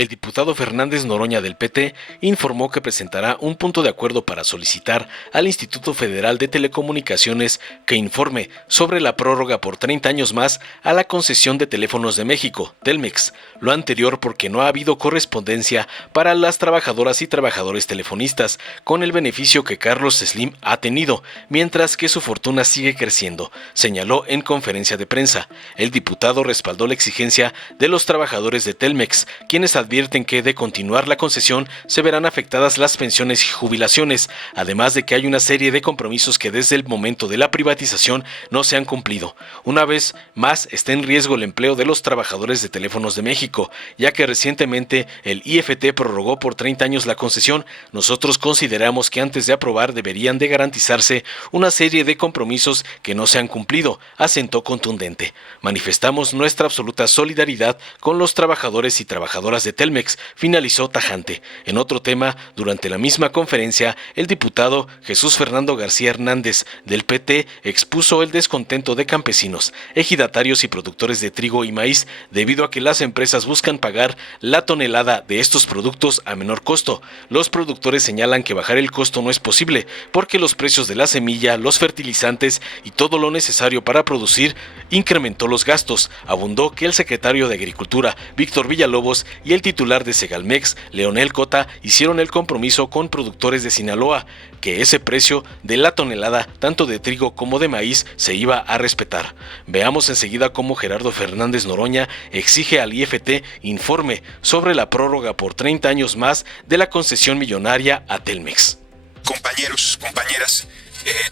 El diputado Fernández Noroña del PT informó que presentará un punto de acuerdo para solicitar al Instituto Federal de Telecomunicaciones que informe sobre la prórroga por 30 años más a la concesión de teléfonos de México, Telmex, lo anterior porque no ha habido correspondencia para las trabajadoras y trabajadores telefonistas con el beneficio que Carlos Slim ha tenido, mientras que su fortuna sigue creciendo, señaló en conferencia de prensa. El diputado respaldó la exigencia de los trabajadores de Telmex, quienes advierten que de continuar la concesión se verán afectadas las pensiones y jubilaciones, además de que hay una serie de compromisos que desde el momento de la privatización no se han cumplido. Una vez más está en riesgo el empleo de los trabajadores de Teléfonos de México, ya que recientemente el IFT prorrogó por 30 años la concesión. Nosotros consideramos que antes de aprobar deberían de garantizarse una serie de compromisos que no se han cumplido, asentó contundente. Manifestamos nuestra absoluta solidaridad con los trabajadores y trabajadoras de Telmex, finalizó tajante. En otro tema, durante la misma conferencia, el diputado Jesús Fernando García Hernández del PT expuso el descontento de campesinos, ejidatarios y productores de trigo y maíz debido a que las empresas buscan pagar la tonelada de estos productos a menor costo. Los productores señalan que bajar el costo no es posible porque los precios de la semilla, los fertilizantes y todo lo necesario para producir incrementó los gastos. Abundó que el secretario de Agricultura, Víctor Villalobos, y el titular de Segalmex, Leonel Cota, hicieron el compromiso con productores de Sinaloa que ese precio de la tonelada, tanto de trigo como de maíz, se iba a respetar. Veamos enseguida cómo Gerardo Fernández Noroña exige al IFT informe sobre la prórroga por 30 años más de la concesión millonaria a Telmex. Compañeros, compañeras,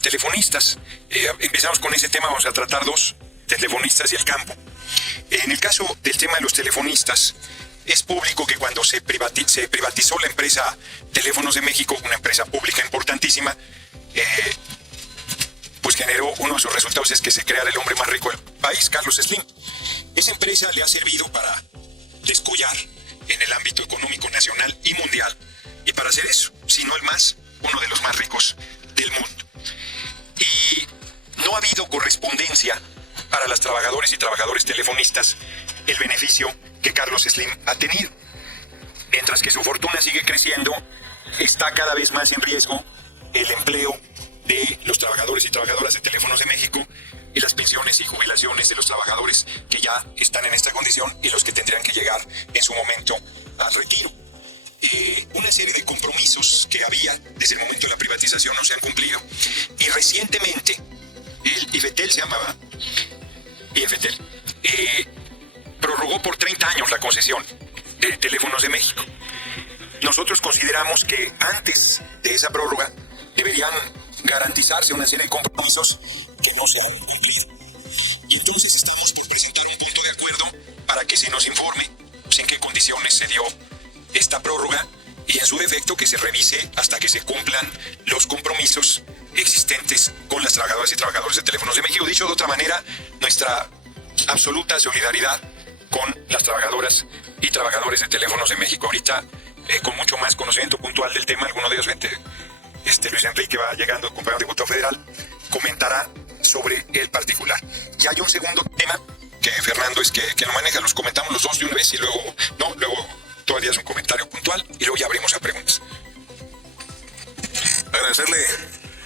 telefonistas, empezamos con ese tema, vamos a tratar dos, telefonistas y el campo. En el caso del tema de los telefonistas, es público que cuando se privatizó la empresa Teléfonos de México, una empresa pública importantísima, pues generó uno de sus resultados es que se creara el hombre más rico del país, Carlos Slim. Esa empresa le ha servido para descollar en el ámbito económico nacional y mundial, y para hacer eso, si no el más, uno de los más ricos del mundo. Y no ha habido correspondencia para las trabajadoras y trabajadores telefonistas el beneficio que Carlos Slim ha tenido. Mientras que su fortuna sigue creciendo, está cada vez más en riesgo el empleo de los trabajadores y trabajadoras de Teléfonos de México y las pensiones y jubilaciones de los trabajadores que ya están en esta condición y los que tendrán que llegar en su momento al retiro. Una serie de compromisos que había desde el momento de la privatización no se han cumplido, y recientemente el IFETEL se llamaba IFETEL, prorrogó por 30 años la concesión de Teléfonos de México. Nosotros consideramos que antes de esa prórroga deberían garantizarse una serie de compromisos que no se han cumplido. Y entonces estamos por presentar un punto de acuerdo para que se nos informe en qué condiciones se dio esta prórroga y en su defecto que se revise hasta que se cumplan los compromisos existentes con las trabajadoras y trabajadores de Teléfonos de México. Dicho de otra manera, nuestra absoluta solidaridad con las trabajadoras y trabajadores de Teléfonos de México. Ahorita, con mucho más conocimiento puntual del tema, alguno de ellos, Luis Enrique va llegando, compañero diputado federal, comentará sobre el particular. Y hay un segundo tema que Fernando es que lo maneja, los comentamos los dos de una vez y luego todavía es un comentario puntual y luego ya abrimos a preguntas. Agradecerle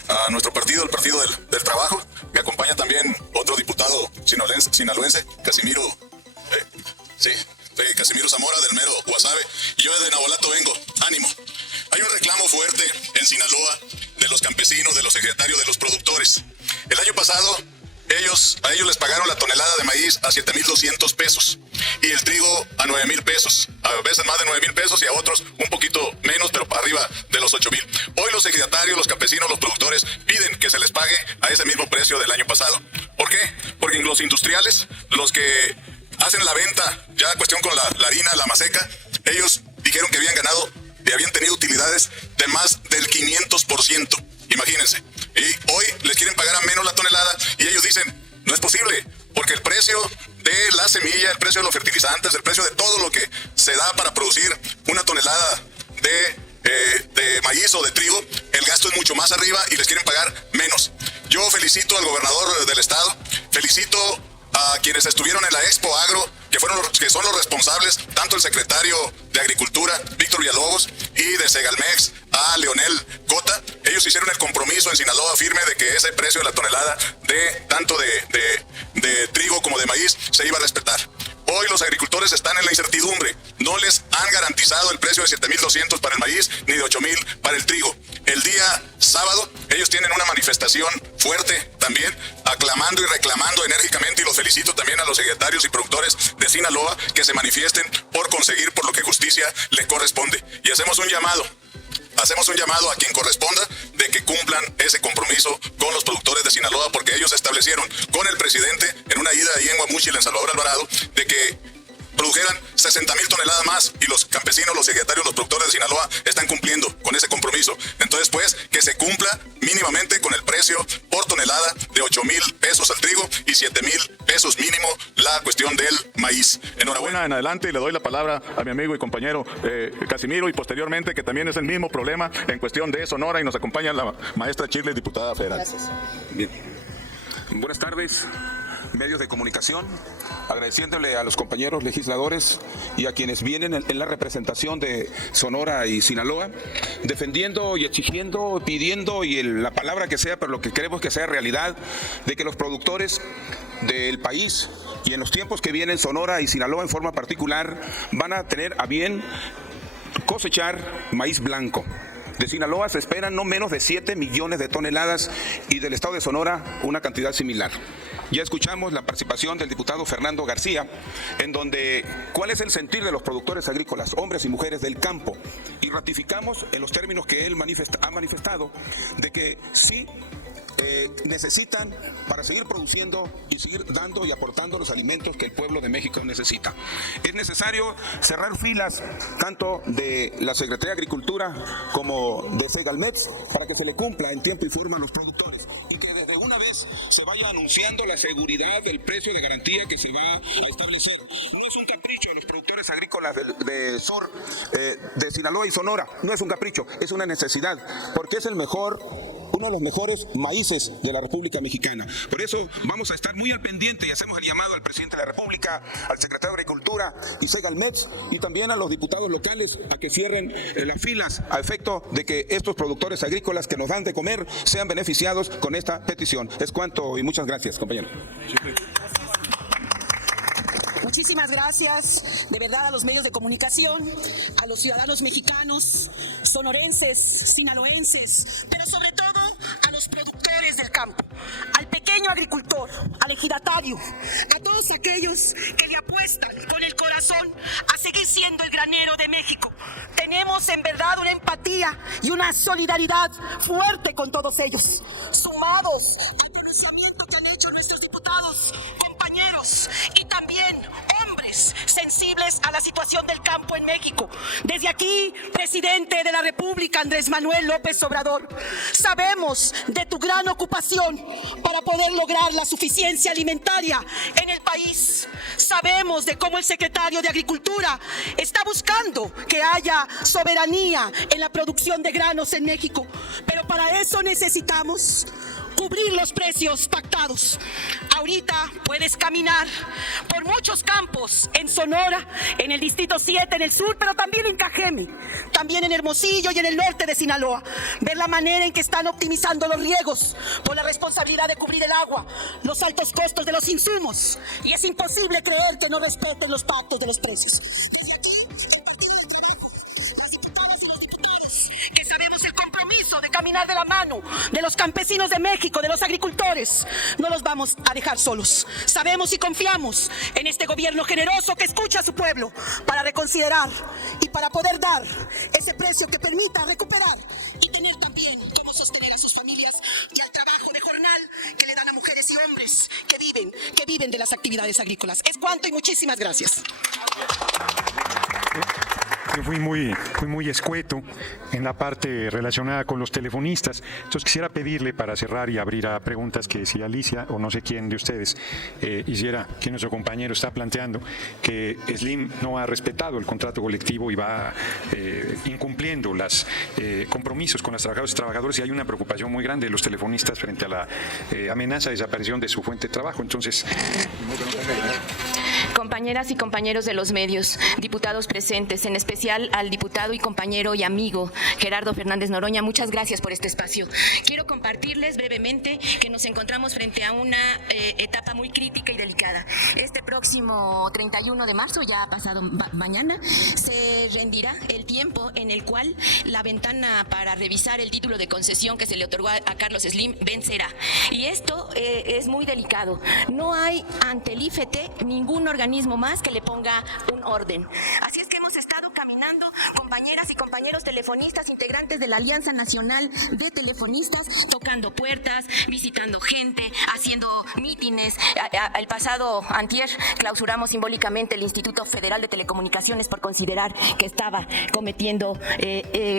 a nuestro partido, el Partido del Trabajo. Me acompaña también otro diputado sinaloense, Casimiro Zamora, del mero Guasave, y yo desde Nabolato vengo. ánimo. Hay un reclamo fuerte en Sinaloa de los campesinos, de los ejidatarios, de los productores. El año pasado a ellos les pagaron la tonelada de maíz a 7,200 pesos y el trigo a 9,000 pesos, a veces más de 9,000 pesos y a otros un poquito menos, pero para arriba de los 8,000. Hoy los ejidatarios, los campesinos, los productores piden que se les pague a ese mismo precio del año pasado. ¿Por qué? Porque los industriales, los que hacen la venta, ya cuestión con la harina, la maseca, ellos dijeron que habían ganado y habían tenido utilidades de más del 500%. Imagínense. Y hoy les quieren pagar a menos la tonelada y ellos dicen, no es posible, porque el precio de la semilla, el precio de los fertilizantes, el precio de todo lo que se da para producir una tonelada de maíz o de trigo, el gasto es mucho más arriba y les quieren pagar menos. Yo felicito al gobernador del estado, felicito a quienes estuvieron en la Expo Agro que son los responsables, tanto el secretario de Agricultura, Víctor Villalobos, y de Segalmex, a Leonel Cota. Ellos hicieron el compromiso en Sinaloa firme de que ese precio de la tonelada de tanto de trigo como de maíz se iba a respetar. Hoy los agricultores están en la incertidumbre. No les han garantizado el precio de 7,200 para el maíz ni de 8,000 para el trigo. El día sábado ellos tienen una manifestación fuerte también, aclamando y reclamando enérgicamente, y los felicito también a los secretarios y productores de Sinaloa que se manifiesten por conseguir por lo que justicia les corresponde. Y hacemos un llamado a quien corresponda de que cumplan ese compromiso con los productores de Sinaloa, porque ellos establecieron con el presidente en una ida ahí en Guamúchil, en Salvador Alvarado, de que produjeran 60,000 toneladas más, y los campesinos, los secretarios, los productores de Sinaloa están cumpliendo con ese compromiso. Entonces, pues, que se cumpla mínimamente con el precio por tonelada de 8,000 pesos al trigo y 7,000 pesos mínimo la cuestión del maíz. Enhorabuena. En adelante, y le doy la palabra a mi amigo y compañero Casimiro, y posteriormente, que también es el mismo problema en cuestión de Sonora, y nos acompaña la maestra Chirles, diputada federal. Gracias. Bien. Buenas tardes, medios de comunicación, agradeciéndole a los compañeros legisladores y a quienes vienen en la representación de Sonora y Sinaloa, defendiendo y exigiendo, pidiendo, y la palabra que sea, pero lo que queremos que sea realidad, de que los productores del país, y en los tiempos que vienen Sonora y Sinaloa en forma particular, van a tener a bien cosechar maíz blanco. De Sinaloa se esperan no menos de 7 millones de toneladas, y del estado de Sonora una cantidad similar. Ya escuchamos la participación del diputado Fernando García, en donde cuál es el sentir de los productores agrícolas, hombres y mujeres del campo, y ratificamos en los términos que él ha manifestado de que sí necesitan para seguir produciendo y seguir dando y aportando los alimentos que el pueblo de México necesita. Es necesario cerrar filas tanto de la Secretaría de Agricultura como de Segalmex para que se le cumpla en tiempo y forma a los productores, y que desde una vez se vaya anunciando la seguridad del precio de garantía que se va a establecer. No es un capricho a los productores agrícolas de sur, de Sinaloa y Sonora, no es un capricho, es una necesidad, porque es uno de los mejores maíces de la República Mexicana. Por eso vamos a estar muy al pendiente, y hacemos el llamado al presidente de la República, al secretario de Agricultura y Segalmex, y también a los diputados locales, a que cierren las filas a efecto de que estos productores agrícolas que nos dan de comer sean beneficiados con esta petición. Es cuanto, y muchas gracias, compañero. Muchísimas gracias, de verdad, a los medios de comunicación, a los ciudadanos mexicanos, sonorenses, sinaloenses, pero sobre todo a los productores del campo, al pequeño agricultor, al ejidatario, a todos aquellos que le apuestan con el corazón a seguir siendo el granero de México. Tenemos en verdad una empatía y una solidaridad fuerte con todos ellos, sumados al pronunciamiento que han hecho nuestros diputados, compañeros, y también hombres sensibles a la situación del campo en México. Desde aquí, presidente de la República, Andrés Manuel López Obrador, sabemos de tu gran ocupación para poder lograr la suficiencia alimentaria en el país. Sabemos de cómo el secretario de Agricultura está buscando que haya soberanía en la producción de granos en México, pero para eso necesitamos cubrir los precios pactados. Ahorita puedes caminar por muchos campos en Sonora, en el Distrito 7, en el sur, pero también en Cajeme, también en Hermosillo y en el norte de Sinaloa. Ver la manera en que están optimizando los riegos por la responsabilidad de cubrir el agua, los altos costos de los insumos. Y es imposible creer que no respeten los pactos de los precios. Desde aquí, el Partido del Trabajo, los diputados y los diputados, que sabemos el compromiso de caminar de la mano de los campesinos de México, de los agricultores, no los vamos a dejar solos. Sabemos y confiamos en este gobierno generoso que escucha a su pueblo para reconsiderar y para poder dar ese precio que permita recuperar y tener también cómo sostener a sus familias y al trabajo de jornal que le dan a mujeres y hombres que viven de las actividades agrícolas. Es cuanto, y muchísimas gracias. Yo fui muy escueto en la parte relacionada con los telefonistas. Entonces quisiera pedirle, para cerrar y abrir a preguntas, que si Alicia o no sé quién de ustedes hiciera, que nuestro compañero está planteando, que Slim no ha respetado el contrato colectivo y va incumpliendo los compromisos con las trabajadoras y trabajadores, y hay una preocupación muy grande de los telefonistas frente a la amenaza de desaparición de su fuente de trabajo. Entonces, Compañeras y compañeros de los medios, diputados presentes, en especial al diputado y compañero y amigo Gerardo Fernández Noroña, muchas gracias por este espacio. Quiero compartirles brevemente que nos encontramos frente a una etapa muy crítica y delicada. Este próximo 31 de marzo, ya ha pasado mañana, se rendirá el tiempo en el cual la ventana para revisar el título de concesión que se le otorgó a Carlos Slim vencerá. Y esto es muy delicado. No hay ante el IFT ningún organismo más que le ponga un orden. Así es que hemos estado caminando, compañeras y compañeros telefonistas, integrantes de la Alianza Nacional de Telefonistas, tocando puertas, visitando gente, haciendo mítines. El pasado antier clausuramos simbólicamente el Instituto Federal de Telecomunicaciones por considerar que estaba cometiendo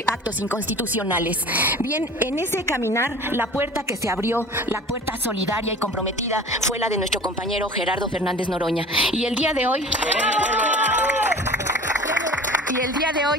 actos inconstitucionales. Bien, en ese caminar, la puerta que se abrió, la puerta solidaria y comprometida, fue la de nuestro compañero Gerardo Fernández Noroña. Y el día de hoy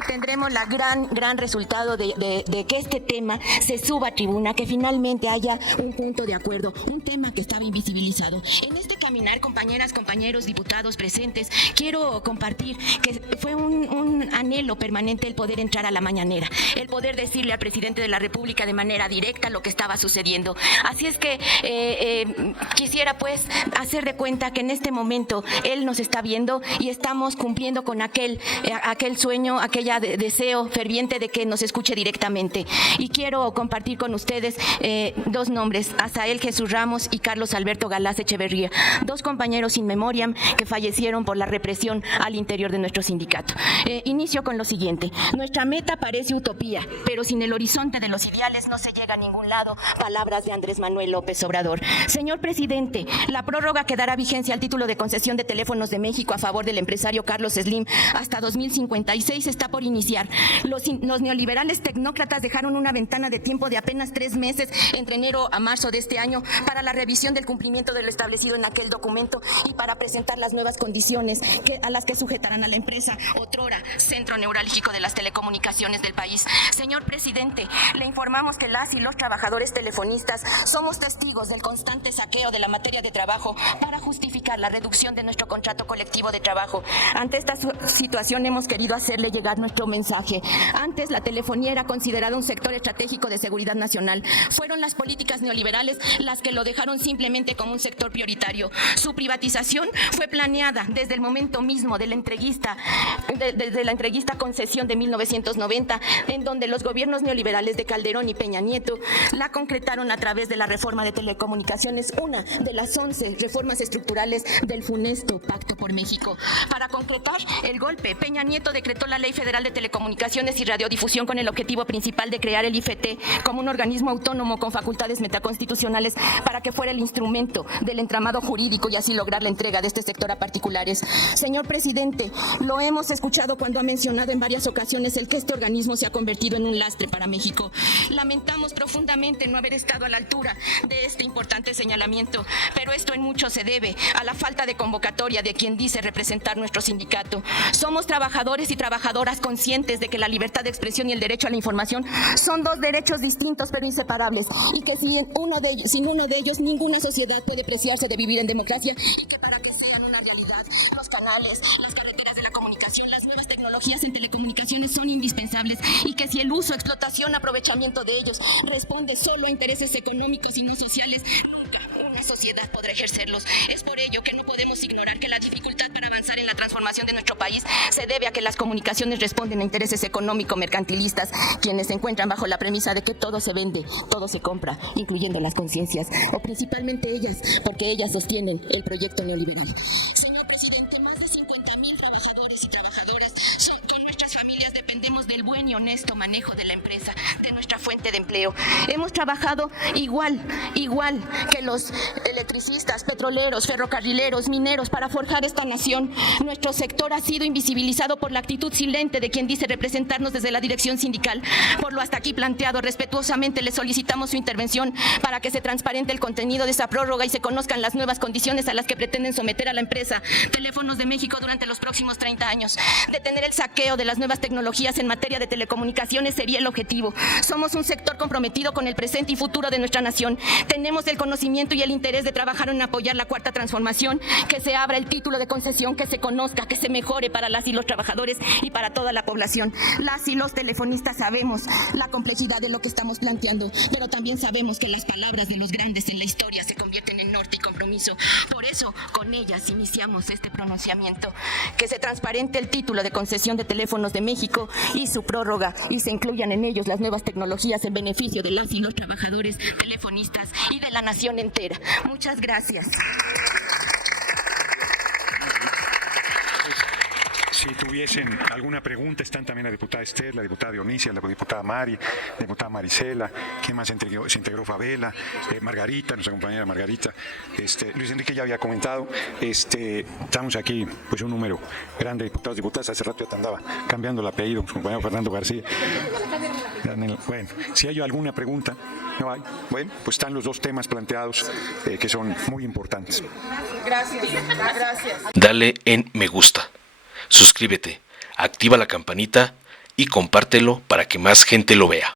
tendremos la gran resultado de que este tema se suba a tribuna, que finalmente haya un punto de acuerdo, un tema que estaba invisibilizado. En este caminar, compañeras, compañeros, diputados presentes, quiero compartir que fue un anhelo permanente el poder entrar a la mañanera, el poder decirle al presidente de la República de manera directa lo que estaba sucediendo. Así es que quisiera pues hacer de cuenta que en este momento él nos está viendo y estamos cumpliendo con aquel sueño, aquella deseo ferviente de que nos escuche directamente. Y quiero compartir con ustedes dos nombres, Asael Jesús Ramos y Carlos Alberto Galaz Echeverría, dos compañeros in memoriam que fallecieron por la represión al interior de nuestro sindicato. Inicio con lo siguiente. Nuestra meta parece utopía, pero sin el horizonte de los ideales no se llega a ningún lado. Palabras de Andrés Manuel López Obrador. Señor presidente, la prórroga que dará vigencia al título de concesión de Teléfonos de México a favor del empresario Carlos Slim hasta 2056 está por iniciar. Los neoliberales tecnócratas dejaron una ventana de tiempo de apenas 3 meses entre enero a marzo de este año para la revisión del cumplimiento de lo establecido en aquel documento y para presentar las nuevas condiciones a las que sujetarán a la empresa, otrora centro neurálgico de las telecomunicaciones del país. Señor presidente, le informamos que las y los trabajadores telefonistas somos testigos del constante saqueo de la materia de trabajo para justificar la reducción de nuestro contrato colectivo de trabajo. Ante esta situación hemos querido hacerle llegar nuestro mensaje. Antes la telefonía era considerada un sector estratégico de seguridad nacional. Fueron las políticas neoliberales las que lo dejaron simplemente como un sector prioritario. Su privatización fue planeada desde el momento mismo de la entreguista concesión de 1990, en donde los gobiernos neoliberales de Calderón y Peña Nieto la concretaron a través de la reforma de telecomunicaciones, una de las 11 reformas estructurales del funesto Pacto por México. Para concretar el golpe, Peña Nieto decretó la Ley Federal de Telecomunicaciones y Radiodifusión con el objetivo principal de crear el IFT como un organismo autónomo con facultades metaconstitucionales para que fuera el instrumento del entramado jurídico y así lograr la entrega de este sector a particulares. Señor presidente, lo hemos escuchado cuando ha mencionado en varias ocasiones el que este organismo se ha convertido en un lastre para México. Lamentamos profundamente no haber estado a la altura de este importante señalamiento, pero esto en mucho se debe a la falta de convocatoria de quien dice representar nuestro sindicato. Somos trabajadores y trabajadoras conscientes de que la libertad de expresión y el derecho a la información son dos derechos distintos pero inseparables y que sin uno de ellos ninguna sociedad puede preciarse de vivir en democracia y que para que sean una realidad los canales, las carreteras de la comunicación, las nuevas tecnologías en telecomunicaciones son indispensables y que si el uso, explotación, aprovechamiento de ellos responde solo a intereses económicos y no sociales, nunca una sociedad podrá ejercerlos. Es por ello que no podemos ignorar que la dificultad para avanzar en la transformación de nuestro país se debe a que las comunicaciones responden a intereses económico-mercantilistas, quienes se encuentran bajo la premisa de que todo se vende, todo se compra, incluyendo las conciencias, o principalmente ellas, porque ellas sostienen el proyecto neoliberal. Señor presidente, más de 50,000 trabajadores y trabajadoras con nuestras familias dependemos del buen y honesto manejo de la empresa, de nuestra fuente de empleo. Hemos trabajado igual que los electricistas, petroleros, ferrocarrileros, mineros para forjar esta nación. Nuestro sector ha sido invisibilizado por la actitud silente de quien dice representarnos desde la dirección sindical. Por lo hasta aquí planteado, respetuosamente le solicitamos su intervención para que se transparente el contenido de esa prórroga y se conozcan las nuevas condiciones a las que pretenden someter a la empresa Teléfonos de México durante los próximos 30 años. Detener el saqueo de las nuevas tecnologías en materia de telecomunicaciones sería el objetivo. Somos un sector comprometido con el presente y futuro de nuestra nación. Tenemos el conocimiento y el interés de trabajar trabajaron en apoyar la cuarta transformación, que se abra el título de concesión, que se conozca, que se mejore para las y los trabajadores y para toda la población. Las y los telefonistas sabemos la complejidad de lo que estamos planteando, pero también sabemos que las palabras de los grandes en la historia se convierten en norte y compromiso. Por eso, con ellas iniciamos este pronunciamiento. Que se transparente el título de concesión de Teléfonos de México y su prórroga, y se incluyan en ellos las nuevas tecnologías en beneficio de las y los trabajadores, telefonistas y de la nación entera. Muchas gracias. Si tuviesen alguna pregunta, están también la diputada Esther, la diputada Dionisia, la diputada Mari, la diputada Marisela, ¿quién más se integró? Fabela, Margarita, nuestra compañera Margarita, Luis Enrique ya había comentado, estamos aquí, pues un número grande de diputados, diputadas, hace rato ya te andaba cambiando el apellido, su compañero Fernando García. Bueno, si hay alguna pregunta, no hay. Bueno, pues están los dos temas planteados que son muy importantes. Gracias. Dale en me gusta, suscríbete, activa la campanita y compártelo para que más gente lo vea.